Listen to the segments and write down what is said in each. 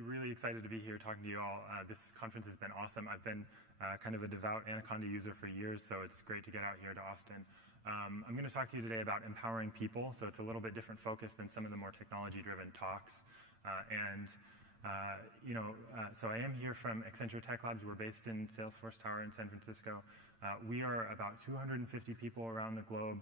really, really excited to be here talking to you all. This conference has been awesome. I've been kind of a devout Anaconda user for years, so it's great to get out here to Austin. I'm going to talk to you today about empowering people, so it's a little bit different focus than some of the more technology-driven talks. So I am here from Accenture Tech Labs. We're based in Salesforce Tower in San Francisco. We are about 250 people around the globe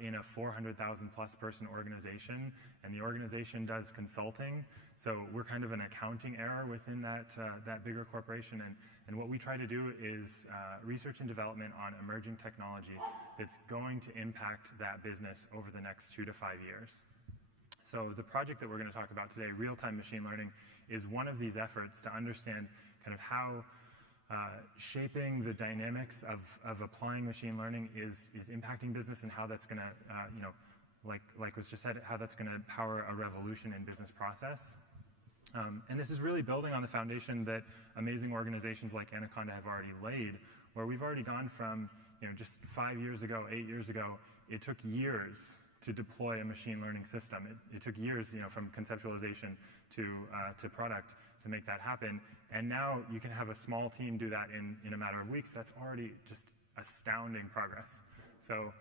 in a 400,000 plus person organization, and the organization does consulting. So we're kind of an accounting error within that bigger corporation, and what we try to do is research and development on emerging technology that's going to impact that business over the next 2 to 5 years. So the project that we're going to talk about today, real-time machine learning, is one of these efforts to understand kind of how shaping the dynamics of applying machine learning is impacting business, and how that's going to, like was just said, how that's going to power a revolution in business process. And this is really building on the foundation that amazing organizations like Anaconda have already laid, where we've already gone from, just 5 years ago, 8 years ago, it took years to deploy a machine learning system. It took years, from conceptualization to product to make that happen. And now you can have a small team do that in a matter of weeks. That's already just astounding progress. So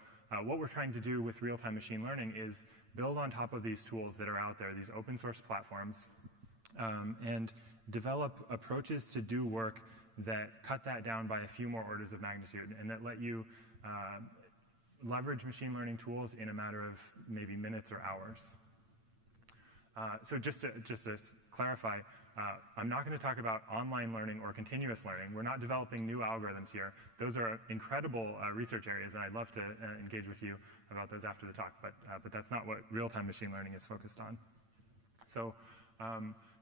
what we're trying to do with real-time machine learning is build on top of these tools that are out there, these open source platforms, and develop approaches to do work that cut that down by a few more orders of magnitude, and that let you leverage machine learning tools in a matter of maybe minutes or hours. So just to clarify, I'm not going to talk about online learning or continuous learning. We're not developing new algorithms here. Those are incredible research areas, and I'd love to engage with you about those after the talk, but that's not what real-time machine learning is focused on. So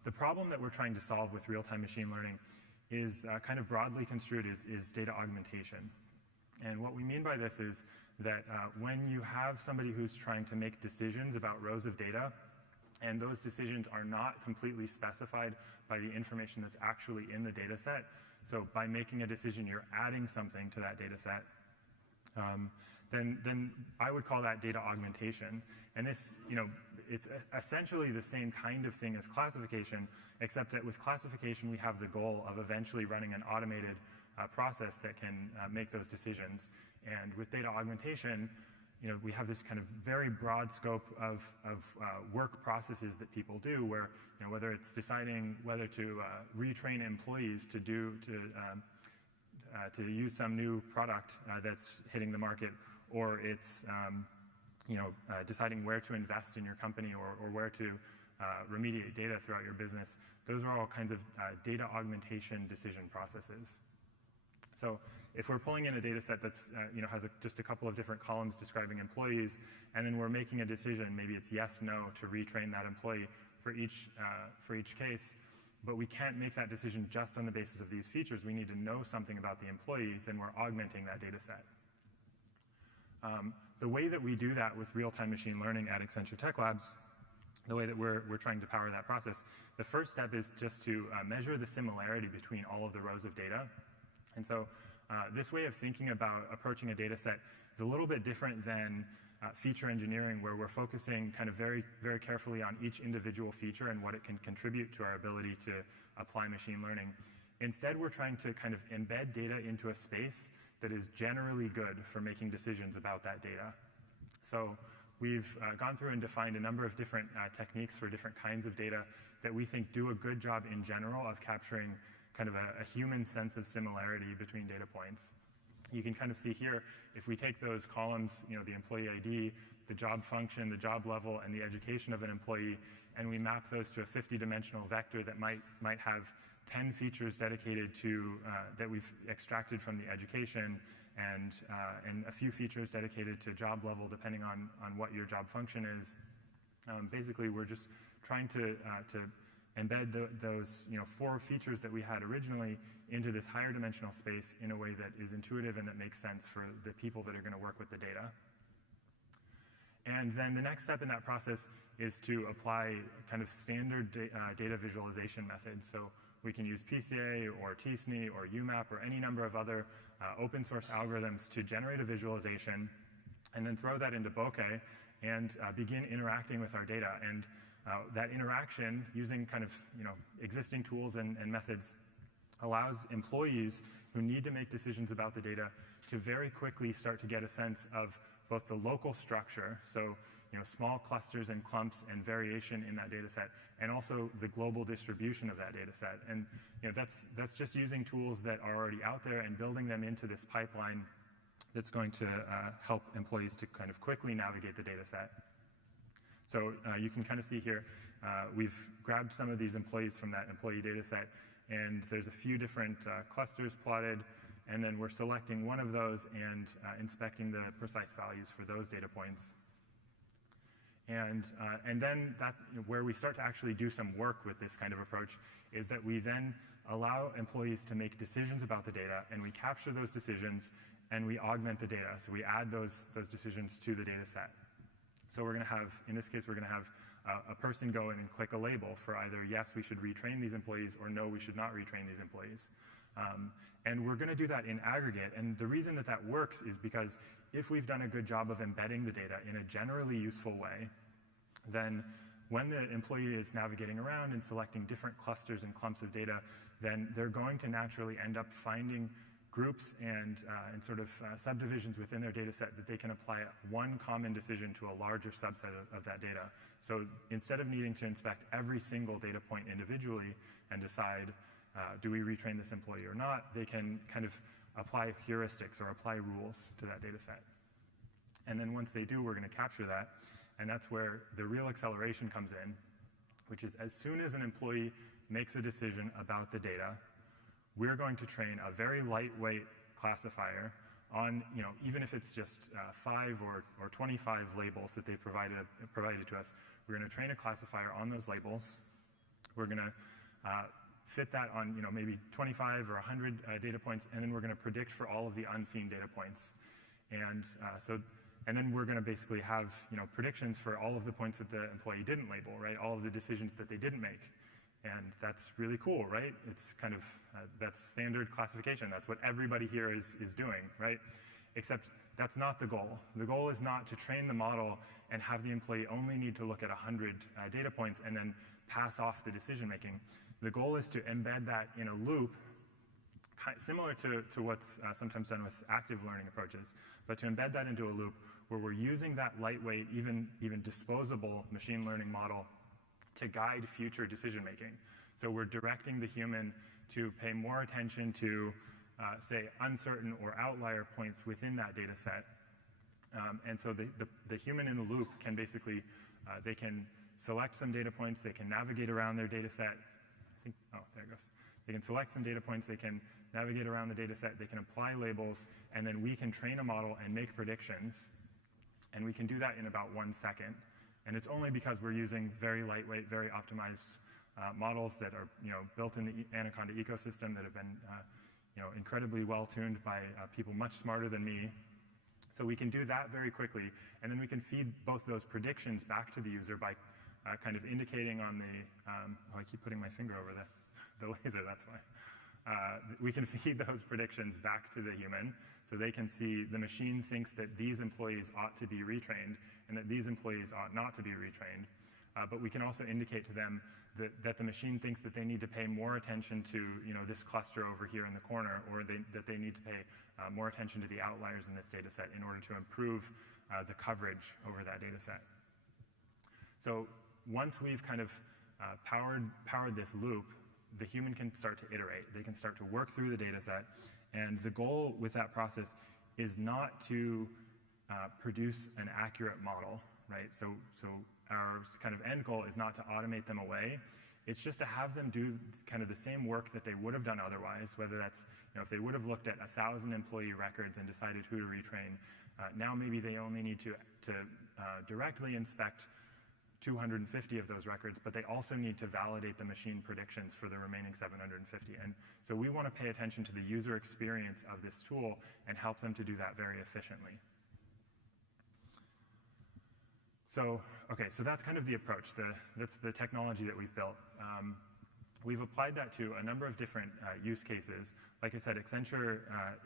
the problem that we're trying to solve with real-time machine learning is kind of broadly construed is data augmentation. And what we mean by this is that when you have somebody who's trying to make decisions about rows of data, and those decisions are not completely specified by the information that's actually in the data set, so by making a decision, you're adding something to that data set, then I would call that data augmentation. And this, it's essentially the same kind of thing as classification, except that with classification, we have the goal of eventually running an automated process that can make those decisions. And with data augmentation, we have this kind of very broad scope of work processes that people do, where whether it's deciding whether to retrain employees to use some new product that's hitting the market, or it's deciding where to invest in your company, or where to remediate data throughout your business. Those are all kinds of data augmentation decision processes. So if we're pulling in a data set that's has just a couple of different columns describing employees, and then we're making a decision, maybe it's yes, no, to retrain that employee for each case, but we can't make that decision just on the basis of these features. We need to know something about the employee, then we're augmenting that data set. The way that we do that with real-time machine learning at Accenture Tech Labs, the way that we're trying to power that process, the first step is just to measure the similarity between all of the rows of data. And so this way of thinking about approaching a data set is a little bit different than feature engineering, where we're focusing kind of very, very carefully on each individual feature and what it can contribute to our ability to apply machine learning. Instead, we're trying to kind of embed data into a space that is generally good for making decisions about that data. So we've gone through and defined a number of different techniques for different kinds of data that we think do a good job in general of capturing kind of a human sense of similarity between data points. You can kind of see here, if we take those columns, the employee ID, the job function, the job level, and the education of an employee, and we map those to a 50-dimensional vector that might have 10 features dedicated to that we've extracted from the education, and a few features dedicated to job level, depending on what your job function is. Basically, we're just trying to embed those 4 features that we had originally into this higher dimensional space in a way that is intuitive and that makes sense for the people that are going to work with the data. And then the next step in that process is to apply kind of standard data visualization methods. So we can use PCA or TSNE or UMAP or any number of other open source algorithms to generate a visualization, and then throw that into Bokeh and begin interacting with our data. And that interaction, using kind of existing tools and methods, allows employees who need to make decisions about the data to very quickly start to get a sense of both the local structure, so small clusters and clumps and variation in that data set, and also the global distribution of that data set. And that's just using tools that are already out there and building them into this pipeline that's going to help employees to kind of quickly navigate the data set. So you can kind of see here, we've grabbed some of these employees from that employee data set, and there's a few different clusters plotted, and then we're selecting one of those and inspecting the precise values for those data points. And then that's where we start to actually do some work with this kind of approach, is that we then allow employees to make decisions about the data, and we capture those decisions, and we augment the data. So we add those decisions to the data set. So we're going to have, in this case, we're going to have a person go in and click a label for either, yes, we should retrain these employees, or no, we should not retrain these employees. And we're going to do that in aggregate. And the reason that that works is because if we've done a good job of embedding the data in a generally useful way, then when the employee is navigating around and selecting different clusters and clumps of data, then they're going to naturally end up finding groups and sort of subdivisions within their data set that they can apply one common decision to a larger subset of that data. So instead of needing to inspect every single data point individually and decide, do we retrain this employee or not, they can kind of apply heuristics or apply rules to that data set. And then once they do, we're going to capture that, and that's where the real acceleration comes in, which is as soon as an employee makes a decision about the data, we're going to train a very lightweight classifier on, even if it's just 5 or 25 labels that they've provided to us. We're going to train a classifier on those labels. We're going to fit that on maybe 25 or 100 data points, and then we're going to predict for all of the unseen data points. And then we're going to basically have predictions for all of the points that the employee didn't label, right? All of the decisions that they didn't make. And that's really cool, right? It's kind of, that's standard classification. That's what everybody here is doing, right? Except that's not the goal. The goal is not to train the model and have the employee only need to look at 100 data points and then pass off the decision making. The goal is to embed that in a loop, similar to what's sometimes done with active learning approaches, but to embed that into a loop where we're using that lightweight, even disposable machine learning model to guide future decision making. So we're directing the human to pay more attention to, say, uncertain or outlier points within that data set. And so the human in the loop can basically, they can select some data points, they can navigate around their data set. Oh, there it goes. They can select some data points, they can navigate around the data set, they can apply labels, and then we can train a model and make predictions. And we can do that in about 1 second. And it's only because we're using very lightweight, very optimized models that are built in the Anaconda ecosystem that have been incredibly well tuned by people much smarter than me. So we can do that very quickly, and then we can feed both those predictions back to the user by kind of indicating on the, oh, I keep putting my finger over the laser, that's why. We can feed those predictions back to the human, so they can see the machine thinks that these employees ought to be retrained and that these employees ought not to be retrained. But we can also indicate to them that the machine thinks that they need to pay more attention to this cluster over here in the corner, or that they need to pay more attention to the outliers in this data set in order to improve the coverage over that data set. So once we've kind of powered this loop, the human can start to iterate. They can start to work through the data set. And the goal with that process is not to produce an accurate model, right? So our kind of end goal is not to automate them away. It's just to have them do kind of the same work that they would have done otherwise, whether that's, if they would have looked at 1,000 employee records and decided who to retrain, now maybe they only need to directly inspect 250 of those records, but they also need to validate the machine predictions for the remaining 750. And so we want to pay attention to the user experience of this tool and help them to do that very efficiently. So, okay, so that's kind of the approach. That's the technology that we've built. we've applied that to a number of different use cases. Like I said, Accenture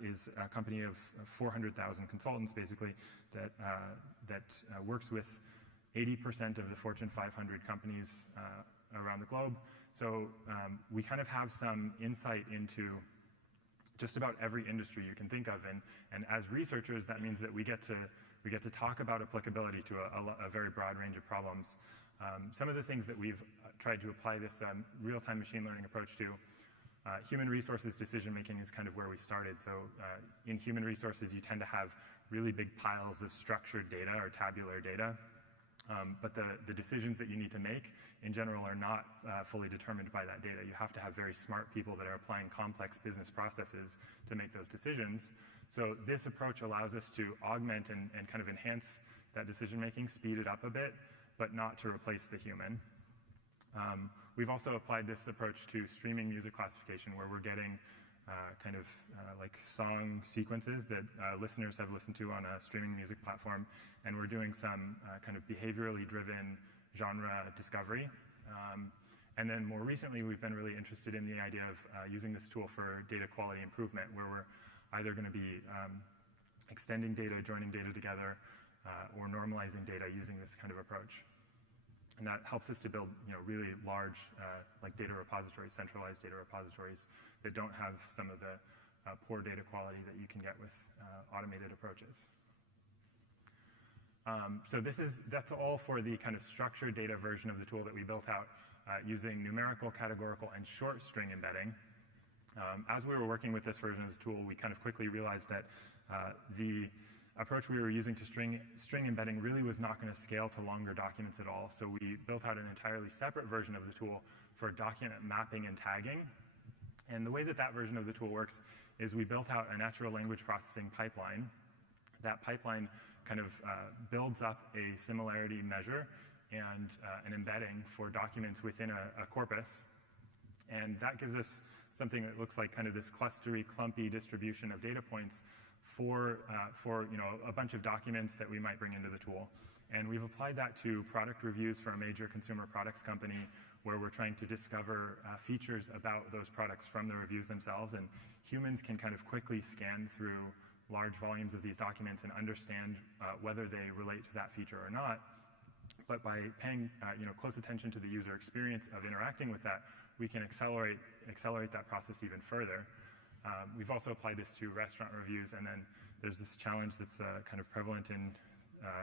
is a company of 400,000 consultants, basically, that works with 80% of the Fortune 500 companies around the globe. So we kind of have some insight into just about every industry you can think of, and as researchers, that means that we get to talk about applicability to a very broad range of problems. Some of the things that we've tried to apply this real-time machine learning approach to, human resources decision-making is kind of where we started. So in human resources, you tend to have really big piles of structured data or tabular data, but the decisions that you need to make, in general, are not fully determined by that data. You have to have very smart people that are applying complex business processes to make those decisions. So this approach allows us to augment and kind of enhance that decision-making, speed it up a bit, but not to replace the human. We've also applied this approach to streaming music classification, where we're getting like song sequences that listeners have listened to on a streaming music platform, and we're doing some kind of behaviorally driven genre discovery. And then more recently, we've been really interested in the idea of using this tool for data quality improvement, where we're either going to be extending data, joining data together, or normalizing data using this kind of approach. And that helps us to build, really large, like data repositories, centralized data repositories that don't have some of the poor data quality that you can get with automated approaches. So that's all for the kind of structured data version of the tool that we built out using numerical, categorical, and short string embedding. As we were working with this version of the tool, we kind of quickly realized that the approach we were using to string embedding really was not going to scale to longer documents at all. So we built out an entirely separate version of the tool for document mapping and tagging. And the way that version of the tool works is we built out a natural language processing pipeline. That pipeline kind of builds up a similarity measure and an embedding for documents within a corpus. And that gives us something that looks like kind of this clustery, clumpy distribution of data points for a bunch of documents that we might bring into the tool. And we've applied that to product reviews for a major consumer products company, where we're trying to discover features about those products from the reviews themselves. And humans can kind of quickly scan through large volumes of these documents and understand whether they relate to that feature or not. But by paying close attention to the user experience of interacting with that, we can accelerate that process even further. We've also applied this to restaurant reviews, and then there's this challenge that's kind of prevalent in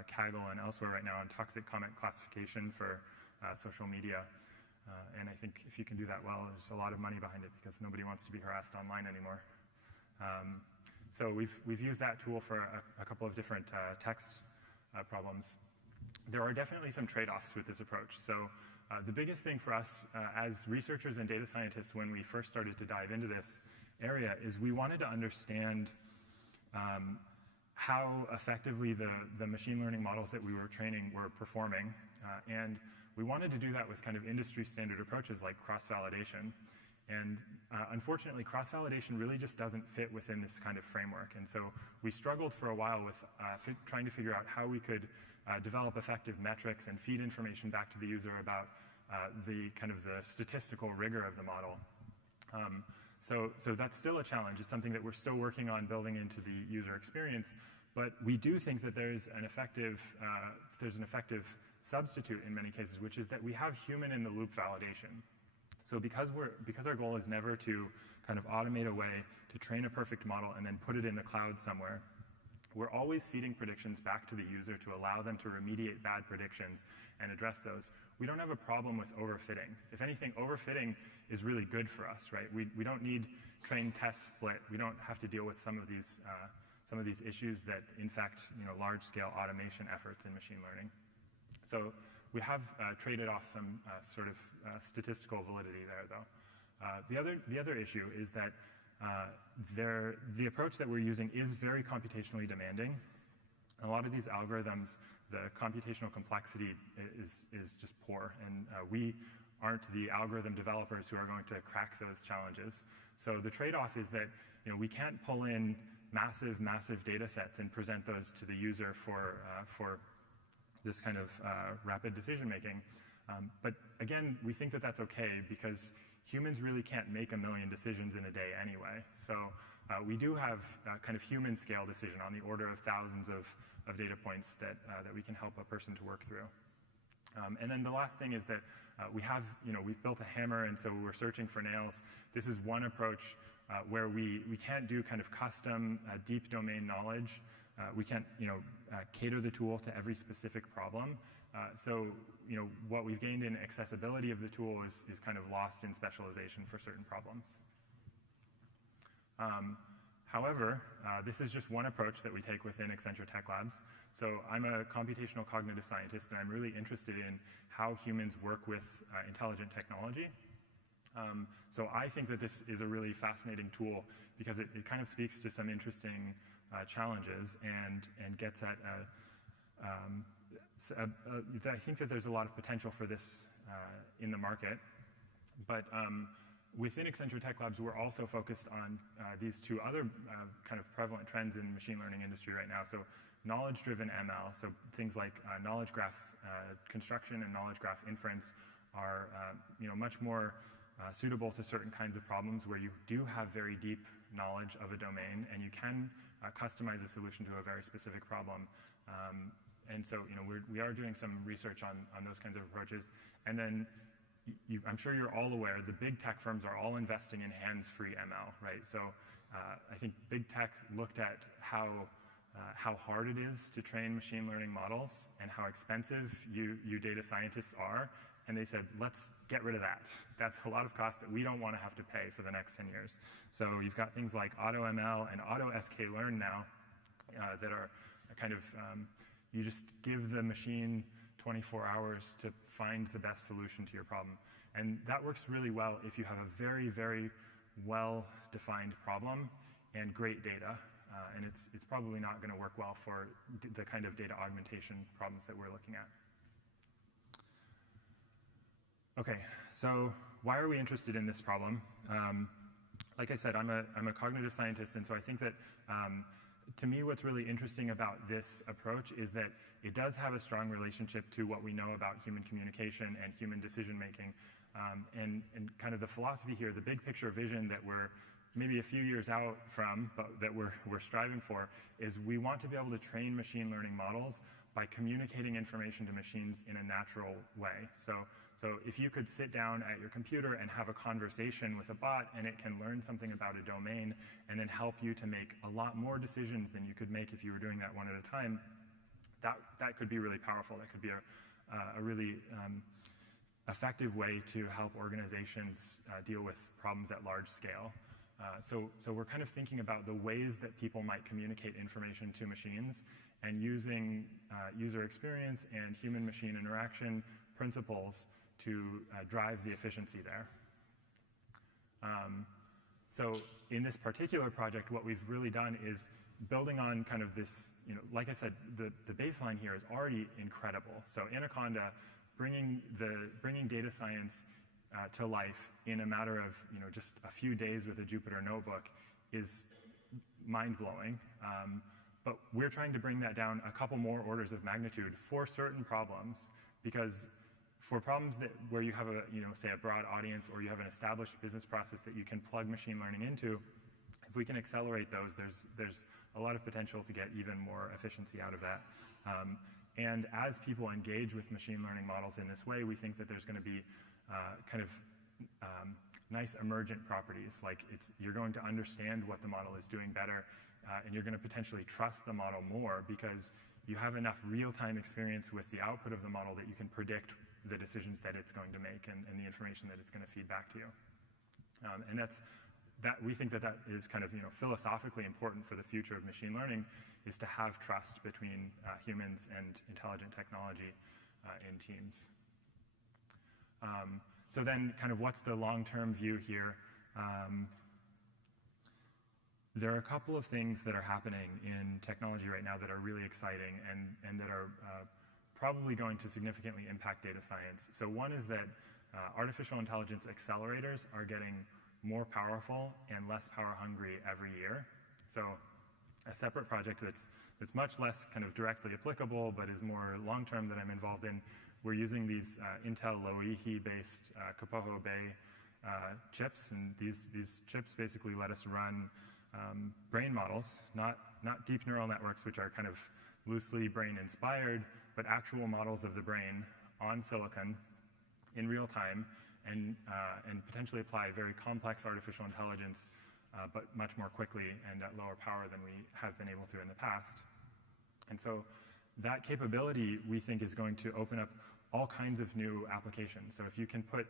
Kaggle and elsewhere right now on toxic comment classification for social media. And I think if you can do that well, there's a lot of money behind it, because nobody wants to be harassed online anymore. So we've used that tool for a couple of different text problems. There are definitely some trade-offs with this approach. So the biggest thing for us as researchers and data scientists when we first started to dive into this area is we wanted to understand how effectively the machine learning models that we were training were performing. And we wanted to do that with kind of industry standard approaches like cross-validation. And unfortunately, cross-validation really just doesn't fit within this kind of framework. And so we struggled for a while with trying to figure out how we could develop effective metrics and feed information back to the user about the kind of the statistical rigor of the model. So that's still a challenge. It's something that we're still working on building into the user experience. But we do think that there's an effective substitute in many cases, which is that we have human-in-the-loop validation. So because our goal is never to kind of automate a way to train a perfect model and then put it in the cloud somewhere, we're always feeding predictions back to the user to allow them to remediate bad predictions and address those. We don't have a problem with overfitting. If anything, overfitting is really good for us, right? We don't need train test split. We don't have to deal with some of these issues that infect large-scale automation efforts in machine learning. So we have traded off some sort of statistical validity there, though. The other issue is that the approach that we're using is very computationally demanding. A lot of these algorithms, the computational complexity is just poor, and we aren't the algorithm developers who are going to crack those challenges. So the trade-off is that we can't pull in massive data sets and present those to the user for this kind of rapid decision making. But again, we think that that's okay, because humans really can't make a million decisions in a day anyway. So we do have kind of human scale decision on the order of thousands of data points that we can help a person to work through. And then the last thing is that we've built a hammer, and so we're searching for nails. This is one approach where we can't do kind of custom deep domain knowledge. We can't cater the tool to every specific problem. So what we've gained in accessibility of the tool is kind of lost in specialization for certain problems. However, this is just one approach that we take within Accenture Tech Labs. So I'm a computational cognitive scientist, and I'm really interested in how humans work with intelligent technology. So I think that this is a really fascinating tool because it kind of speaks to some interesting challenges and gets at I think that there's a lot of potential for this in the market. But within Accenture Tech Labs, we're also focused on these two other kind of prevalent trends in the machine learning industry right now. So knowledge-driven ML, so things like knowledge graph construction and knowledge graph inference are much more suitable to certain kinds of problems where you do have very deep knowledge of a domain and you can customize a solution to a very specific problem. And so we are doing some research on those kinds of approaches. And then I'm sure you're all aware the big tech firms are all investing in hands-free ML, right? So I think big tech looked at how hard it is to train machine learning models and how expensive you data scientists are, and they said, let's get rid of that. That's a lot of cost that we don't want to have to pay for the next 10 years. So you've got things like AutoML and AutoSKLearn now that are kind of, you just give the machine 24 hours to find the best solution to your problem. And that works really well if you have a very, very well-defined problem and great data. And it's probably not going to work well for the kind of data augmentation problems that we're looking at. Okay, so why are we interested in this problem? Like I said, I'm a cognitive scientist, and so I think that to me, what's really interesting about this approach is that it does have a strong relationship to what we know about human communication and human decision making. And kind of the philosophy here, the big picture vision that we're maybe a few years out from, but that we're striving for, is we want to be able to train machine learning models by communicating information to machines in a natural way. So if you could sit down at your computer and have a conversation with a bot and it can learn something about a domain and then help you to make a lot more decisions than you could make if you were doing that one at a time, that could be really powerful. That could be a really effective way to help organizations deal with problems at large scale. So we're kind of thinking about the ways that people might communicate information to machines and using user experience and human-machine interaction principles to drive the efficiency there. So in this particular project, what we've really done is building on kind of this, like I said, the baseline here is already incredible. So Anaconda, bringing data science to life in a matter of just a few days with a Jupyter notebook is mind-blowing. But we're trying to bring that down a couple more orders of magnitude for certain problems, because for problems where you have say a broad audience or you have an established business process that you can plug machine learning into, if we can accelerate those, there's a lot of potential to get even more efficiency out of that. And as people engage with machine learning models in this way, we think that there's going to be kind of nice emergent properties, like you're going to understand what the model is doing better, and you're going to potentially trust the model more because you have enough real-time experience with the output of the model that you can predict the decisions that it's going to make and the information that it's going to feed back to you. And we think that is kind of philosophically important for the future of machine learning, is to have trust between humans and intelligent technology in teams. So then kind of what's the long-term view here? There are a couple of things that are happening in technology right now that are really exciting and that are probably going to significantly impact data science. So one is that artificial intelligence accelerators are getting more powerful and less power hungry every year. So a separate project that's much less kind of directly applicable but is more long-term that I'm involved in, we're using these Intel Loihi-based Kapoho Bay chips, and these chips basically let us run brain models, not deep neural networks, which are kind of loosely brain-inspired, but actual models of the brain on silicon in real time, and potentially apply very complex artificial intelligence, but much more quickly and at lower power than we have been able to in the past. And so that capability, we think, is going to open up all kinds of new applications. So if you can put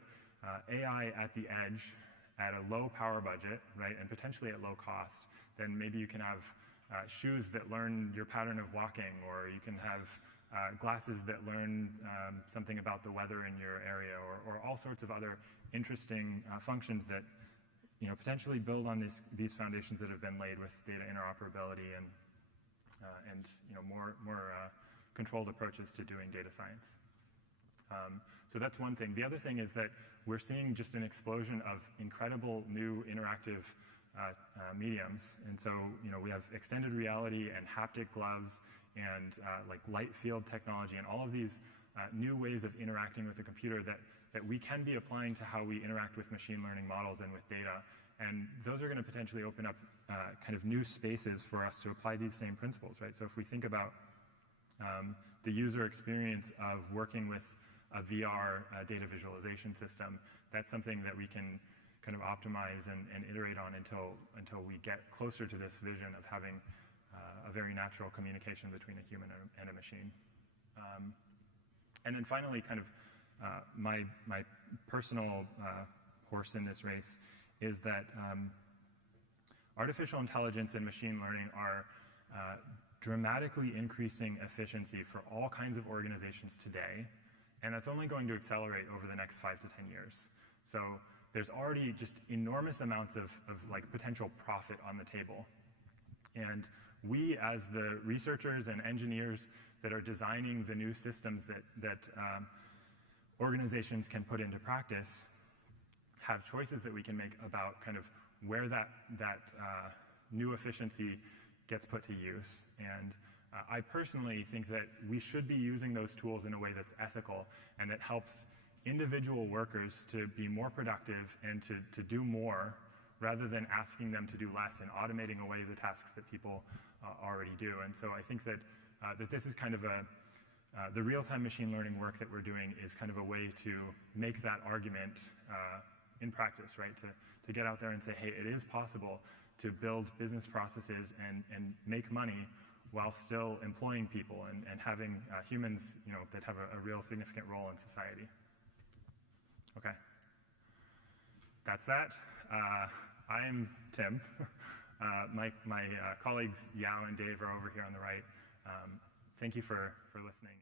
AI at the edge at a low power budget, right, and potentially at low cost, then maybe you can have shoes that learn your pattern of walking, or you can have glasses that learn something about the weather in your area, or all sorts of other interesting functions that potentially build on these foundations that have been laid with data interoperability and more controlled approaches to doing data science. So that's one thing. The other thing is that we're seeing just an explosion of incredible new interactive mediums. And so, we have extended reality and haptic gloves and like light field technology and all of these new ways of interacting with the computer that we can be applying to how we interact with machine learning models and with data. And those are going to potentially open up kind of new spaces for us to apply these same principles, right? So if we think about the user experience of working with a VR data visualization system, that's something that we can kind of optimize and iterate on until we get closer to this vision of having a very natural communication between a human and a machine. And then finally, kind of my personal horse in this race is that artificial intelligence and machine learning are dramatically increasing efficiency for all kinds of organizations today, and that's only going to accelerate over the next 5 to 10 years. So there's already just enormous amounts of like potential profit on the table. And we, as the researchers and engineers that are designing the new systems that organizations can put into practice, have choices that we can make about kind of where that new efficiency gets put to use. And I personally think that we should be using those tools in a way that's ethical and that helps individual workers to be more productive and to do more, rather than asking them to do less and automating away the tasks that people already do. And so I think that this is kind of the real-time machine learning work that we're doing is kind of a way to make that argument in practice, right? To get out there and say, hey, it is possible to build business processes and make money while still employing people and having humans, that have a real significant role in society. Okay, that's that. I'm Tim. My colleagues Yao and Dave are over here on the right. Thank you for listening.